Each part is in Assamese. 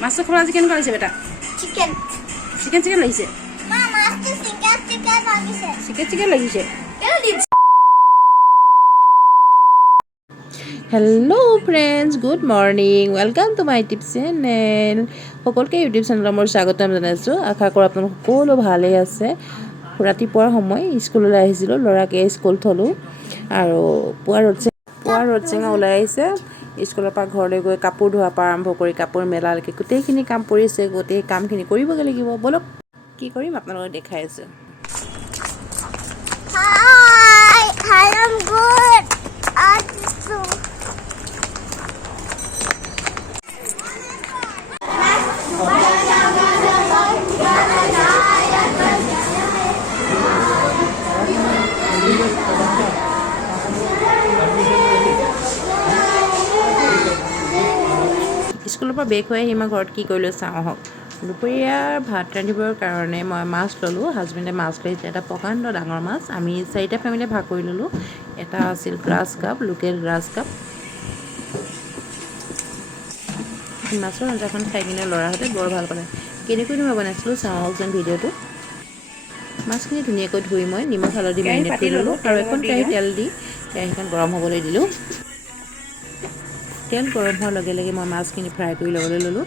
মাছটো খোলা চিকেন কৰিছে বেটা চিকেন চিকেন চিকেন লাগিছে মা মাছটো চিকেন লাগিছে চিকেন চিকেন লাগিছে hello' friends good morning welcome to my YouTube channel সকলোকে ইউটিউব চেনেলত মোৰ স্বাগতম জনাইছোঁ আশা কৰোঁ আপোনালোক সকলো ভালেই আছে ৰাতিপুৱাৰ সময় স্কুললৈ আহিছিলোঁ ল'ৰাকে স্কুল থলোঁ আৰু পুৱা ৰ'দ চেঙা ওলাই আহিছে স্কুলৰ পৰা ঘৰলৈ গৈ কাপোৰ ধোৱাৰ পৰা আৰম্ভ কৰি কাপোৰ মেলালৈকে গোটেইখিনি কাম পৰিছে গোটেই কামখিনি কৰিবগৈ লাগিব বলক কি কৰিম আপোনালোকক দেখাই আছোঁ Hi, I'm good. স্কুলৰ পৰা বেক হৈ আহি মই ঘৰত কি কৰিলোঁ চাওঁ আহক দুপৰীয়াৰ ভাত ৰান্ধিবৰ কাৰণে মই মাছ ল'লোঁ হাজবেণ্ডে মাছ লৈছে এটা প্ৰকাণ্ড ডাঙৰ মাছ আমি 4টা ফেমিলিয়ে ভাগ কৰি ল'লোঁ এটা আছিল grass cup local grass cup মাছৰ আঞ্জাখন খাই কিনে ল'ৰাহঁতে বৰ ভাল পালে কেনেকৈ মই বনাইছিলোঁ চাওঁ আহকচোন ভিডিঅ'টো মাছখিনি ধুনীয়াকৈ ধুই মই নিমখ হালধি মেৰিনেট কৰি ল'লোঁ আৰু এখন কেৰাহী তেল দি কেৰাহীখন গৰম হ'বলৈ দিলোঁ তেল গৰম হোৱাৰ লগে লগে মই মাছখিনি ফ্ৰাই কৰি ল'বলৈ ল'লোঁ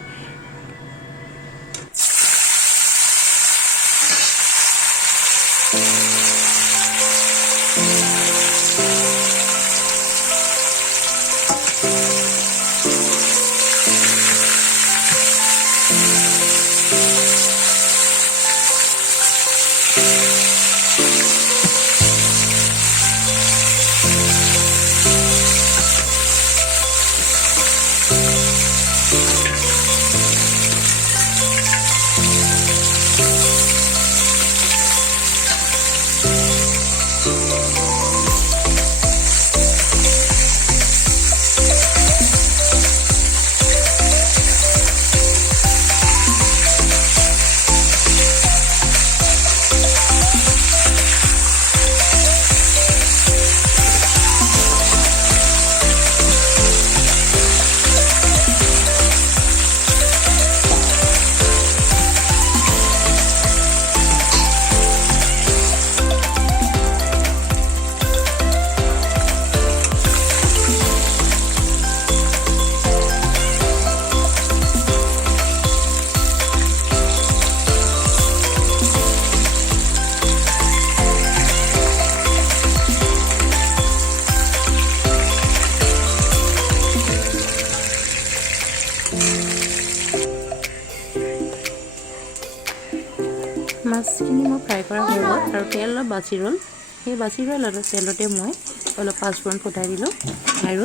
মাছখিনি মই ফ্ৰাই কৰা হৈ গ'ল আৰু তেল অলপ বাচি ৰ'ল সেই বাচি ৰ'ল আৰু তেলতে মই অলপ পাঁচফোৰণ ফুটাই দিলোঁ আৰু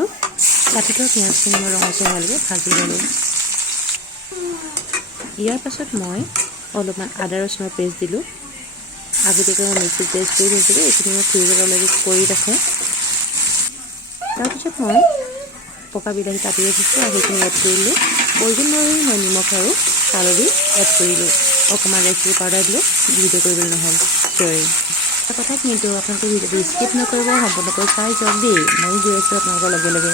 কাটি থোৱা পিঁয়াজখিনি মই ৰঙচুৱা হোৱালৈকে ভাজি ল'লোঁ ইয়াৰ পাছত মই অলপমান আদা ৰচুনৰ পেষ্ট দিলোঁ আগতীয়াকৈ মই মিক্সিত পেষ্ট কৰি থৈছিলোঁ এইখিনি মই ফ্ৰিজত অলৰেডি কৰি ৰাখোঁ তাৰপিছত মই পকা বিলাহী কাটি ৰাখিছোঁ আৰু সেইখিনি এড কৰিলোঁ প্ৰয়োজন অনুসৰি মই নিমখ আৰু হালধি এড কৰিলোঁ অকণমান ৰেচিপি পাউডাৰ দিলোঁ ভিডিঅ' কৰিবলৈ নহ'ল চৰি এটা কথা কিন্তু আপোনালোকে ভিডিঅ'টো স্কিপ নকৰিব সম্পূৰ্ণকৈ চাই যাওক দেই ময়ো গৈ আছোঁ আপোনালোকৰ লগে লগে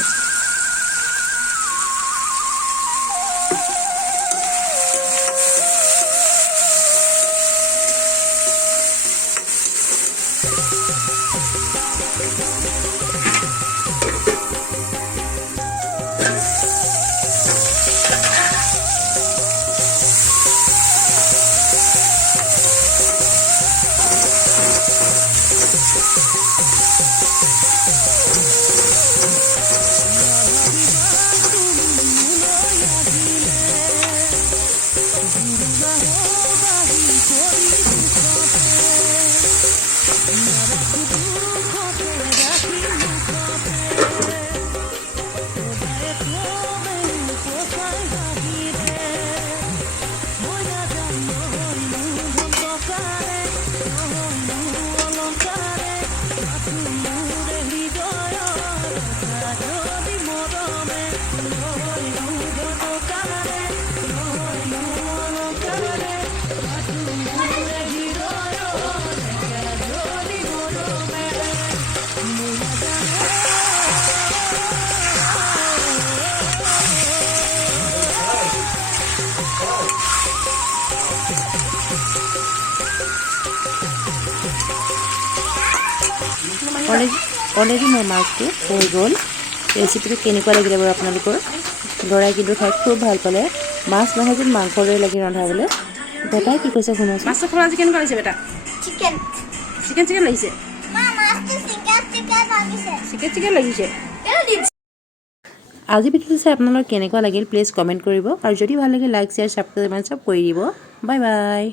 অলৰেডি মোৰ মাছটো হৈ গ'ল। ৰেচিপিটো কেনেকুৱা লাগিলে বাৰু আপোনালোকৰ? ল'ৰাই কিন্তু খাই খুব ভাল পালে। মাছ নহয় যেন মাংসৰ দৰে লাগি ৰন্ধাবলৈ। বেটাই কি কৈছে শুনাচোন। মাছটো খোৱা আজি কেনেকুৱা লাগিছে বেটা? চিকেন চিকেন লাগিছে? মা মাছটো চিকেন লাগিছে চিকেন লাগিছে? আজি ভিডিঅ'টো চাই আপোনালোকৰ কেনেকুৱা লাগিল প্লিজ কমেণ্ট কৰিব আৰু যদি ভাল লাগে লাইক শ্বেয়াৰ ছাবস্ক্ৰাইব কৰি দিব। Bye bye.